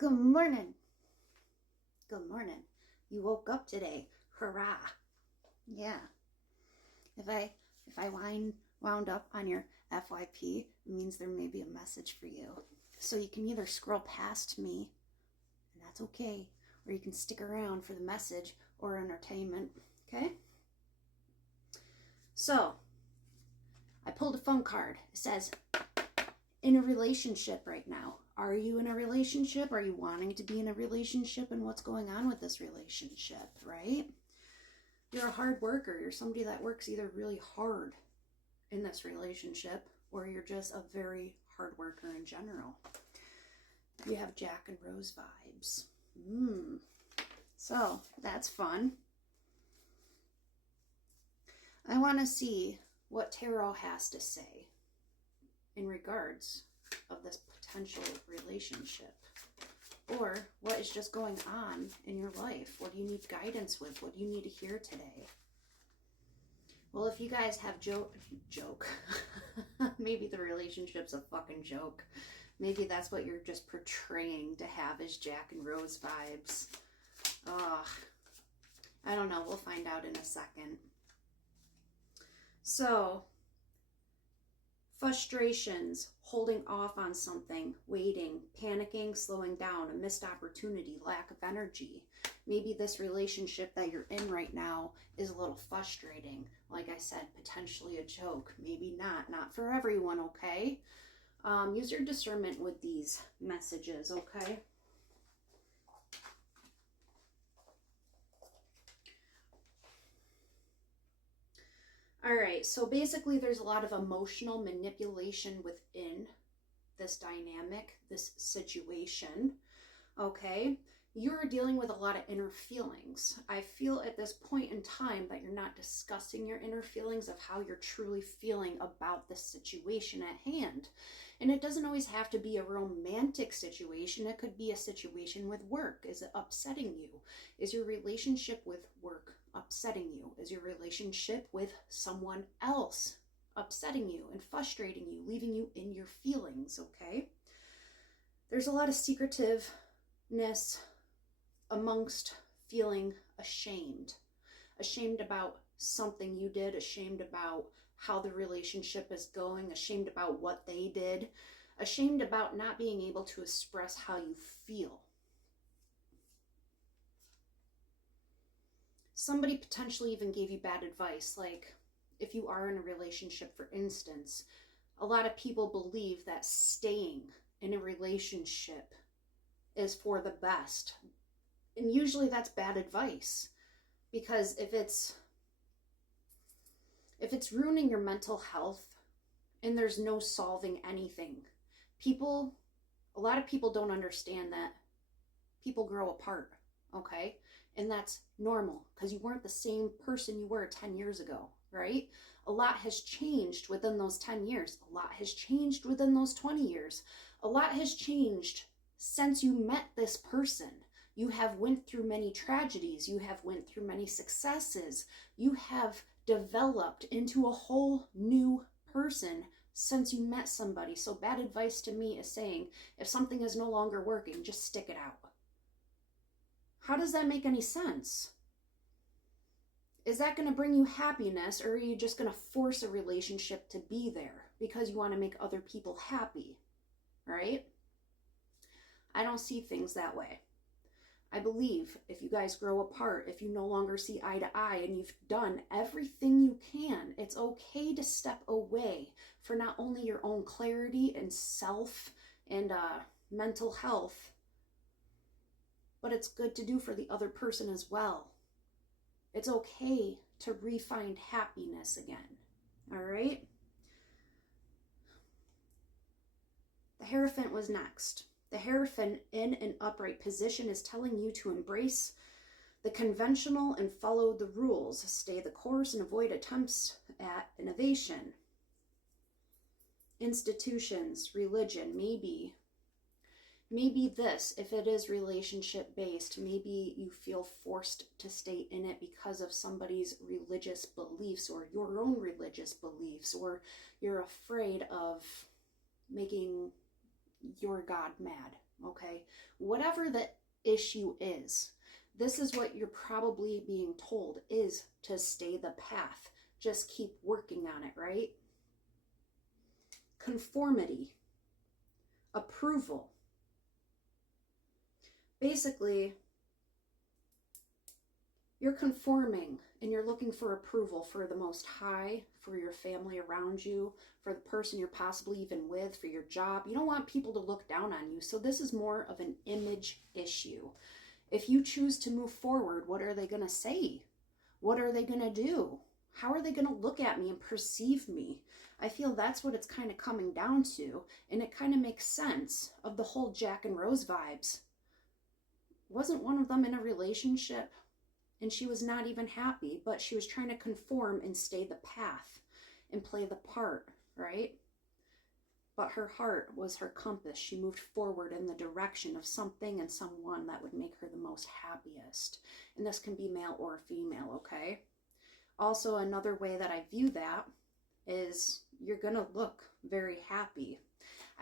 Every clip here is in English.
Good morning. Good morning. You woke up today. Hurrah. Yeah. If I wound up on your FYP, it means there may be a message for you. So you can either scroll past me, and that's okay, or you can stick around for the message or entertainment. Okay? So, I pulled a phone card. It says, in a relationship right now. Are you in a relationship? Are you wanting to be in a relationship? And what's going on with this relationship, right? You're a hard worker. You're somebody that works either really hard in this relationship, or you're just a very hard worker in general. You have Jack and Rose vibes. So that's fun. I want to see what tarot has to say in regards of this potential relationship, or what is just going on in your life. What do you need guidance with? What do you need to hear today? Well, if you guys have joke maybe the relationship's a fucking joke. Maybe that's what you're just portraying to have as Jack and Rose vibes. I don't know. We'll find out in a second. So, frustrations, holding off on something, waiting, panicking, slowing down, a missed opportunity, lack of energy. Maybe this relationship that you're in right now is a little frustrating. Like I said, potentially a joke. Maybe not for everyone, okay? Use your discernment with these messages, okay? All right, so basically there's a lot of emotional manipulation within this dynamic, this situation, okay? You're dealing with a lot of inner feelings. I feel at this point in time that you're not discussing your inner feelings of how you're truly feeling about the situation at hand. And it doesn't always have to be a romantic situation. It could be a situation with work. Is it upsetting you? Is your relationship with work upsetting you? Is your relationship with someone else upsetting you and frustrating you, leaving you in your feelings, okay? There's a lot of secretiveness amongst feeling ashamed about something you did, ashamed about how the relationship is going, ashamed about what they did, ashamed about not being able to express how you feel. Somebody potentially even gave you bad advice, like if you are in a relationship, for instance, a lot of people believe that staying in a relationship is for the best. And usually that's bad advice, because if it's ruining your mental health and there's no solving anything, a lot of people don't understand that people grow apart, okay? And that's normal, because you weren't the same person you were 10 years ago, right? A lot has changed within those 10 years. A lot has changed within those 20 years. A lot has changed since you met this person. You have went through many tragedies. You have went through many successes. You have developed into a whole new person since you met somebody. So bad advice to me is saying, if something is no longer working, just stick it out. How does that make any sense? Is that going to bring you happiness, or are you just going to force a relationship to be there because you want to make other people happy, right? I don't see things that way. I believe if you guys grow apart, if you no longer see eye to eye and you've done everything you can, it's okay to step away for not only your own clarity and self and mental health, but it's good to do for the other person as well. It's okay to re-find happiness again, all right? The Hierophant was next. The Hierophant in an upright position is telling you to embrace the conventional and follow the rules, stay the course, and avoid attempts at innovation. Institutions, religion, maybe this, if it is relationship based, maybe you feel forced to stay in it because of somebody's religious beliefs or your own religious beliefs, or you're afraid of making your God mad, okay? Whatever the issue is, this is what you're probably being told, is to stay the path. Just keep working on it, right? Conformity, approval. Basically, you're conforming and you're looking for approval for the Most High, for your family around you, for the person you're possibly even with, for your job. You don't want people to look down on you. So this is more of an image issue. If you choose to move forward, what are they going to say? What are they going to do? How are they going to look at me and perceive me? I feel that's what it's kind of coming down to. And it kind of makes sense of the whole Jack and Rose vibes. Wasn't one of them in a relationship? And she was not even happy, but she was trying to conform and stay the path and play the part, right? But her heart was her compass. She moved forward in the direction of something and someone that would make her the most happiest. And this can be male or female, okay? Also, another way that I view that is you're going to look very happy.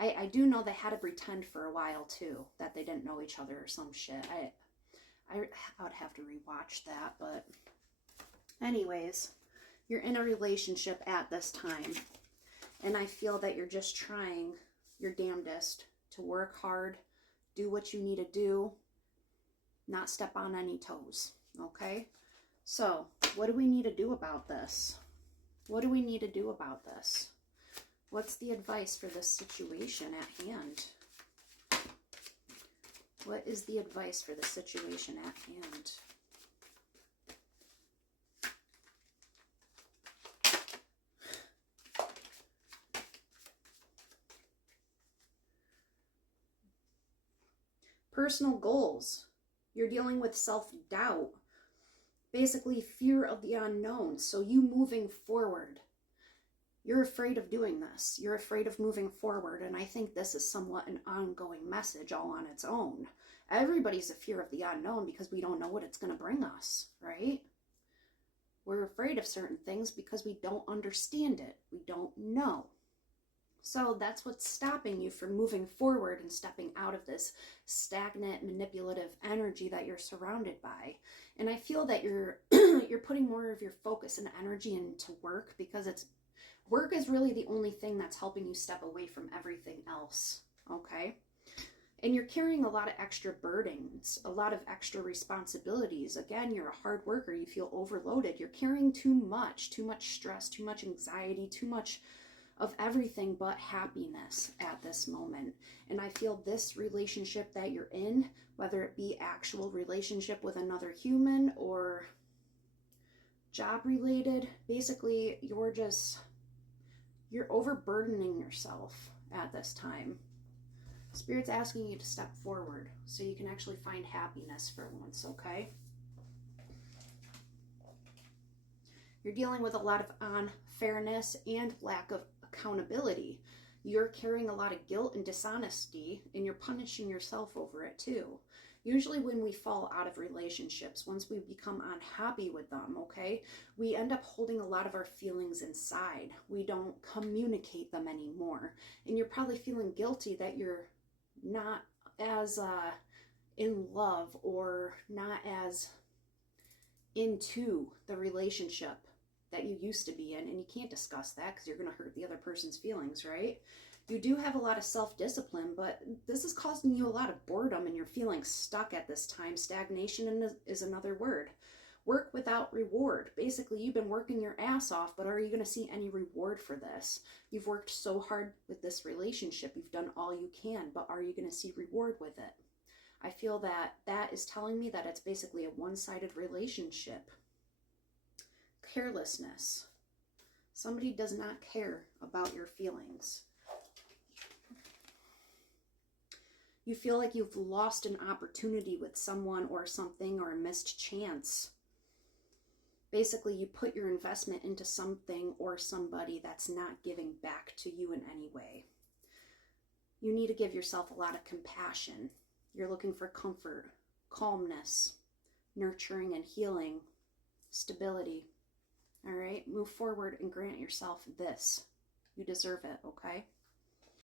I do know they had to pretend for a while, too, that they didn't know each other or some shit. I would have to rewatch that, but anyways, you're in a relationship at this time, and I feel that you're just trying your damnedest to work hard, do what you need to do, not step on any toes, okay? So, what do we need to do about this? What do we need to do about this? What's the advice for this situation at hand? What is the advice for the situation at hand? Personal goals. You're dealing with self-doubt. Basically, fear of the unknown. So you moving forward. You're afraid of doing this. You're afraid of moving forward. And I think this is somewhat an ongoing message all on its own. Everybody's a fear of the unknown because we don't know what it's going to bring us, right? We're afraid of certain things because we don't understand it. We don't know. So that's what's stopping you from moving forward and stepping out of this stagnant, manipulative energy that you're surrounded by. And I feel that you're putting more of your focus and energy into work because work is really the only thing that's helping you step away from everything else, okay? And you're carrying a lot of extra burdens, a lot of extra responsibilities. Again, you're a hard worker. You feel overloaded. You're carrying too much stress, too much anxiety, too much of everything but happiness at this moment. And I feel this relationship that you're in, whether it be actual relationship with another human or job related, basically you're overburdening yourself at this time. Spirit's asking you to step forward so you can actually find happiness for once, okay? You're dealing with a lot of unfairness and lack of accountability. You're carrying a lot of guilt and dishonesty, and you're punishing yourself over it too. Usually when we fall out of relationships, once we become unhappy with them, okay, we end up holding a lot of our feelings inside. We don't communicate them anymore. And you're probably feeling guilty that you're not as in love or not as into the relationship that you used to be in, and you can't discuss that because you're going to hurt the other person's feelings, right? You do have a lot of self-discipline, but this is causing you a lot of boredom and you're feeling stuck at this time. Stagnation is another word. Work without reward. Basically, you've been working your ass off, but are you going to see any reward for this? You've worked so hard with this relationship. You've done all you can, but are you going to see reward with it? I feel that that is telling me that it's basically a one-sided relationship. Carelessness. Somebody does not care about your feelings. You feel like you've lost an opportunity with someone or something, or a missed chance. Basically, you put your investment into something or somebody that's not giving back to you in any way. You need to give yourself a lot of compassion. You're looking for comfort, calmness, nurturing and healing, stability. All right, move forward and grant yourself this. You deserve it, okay?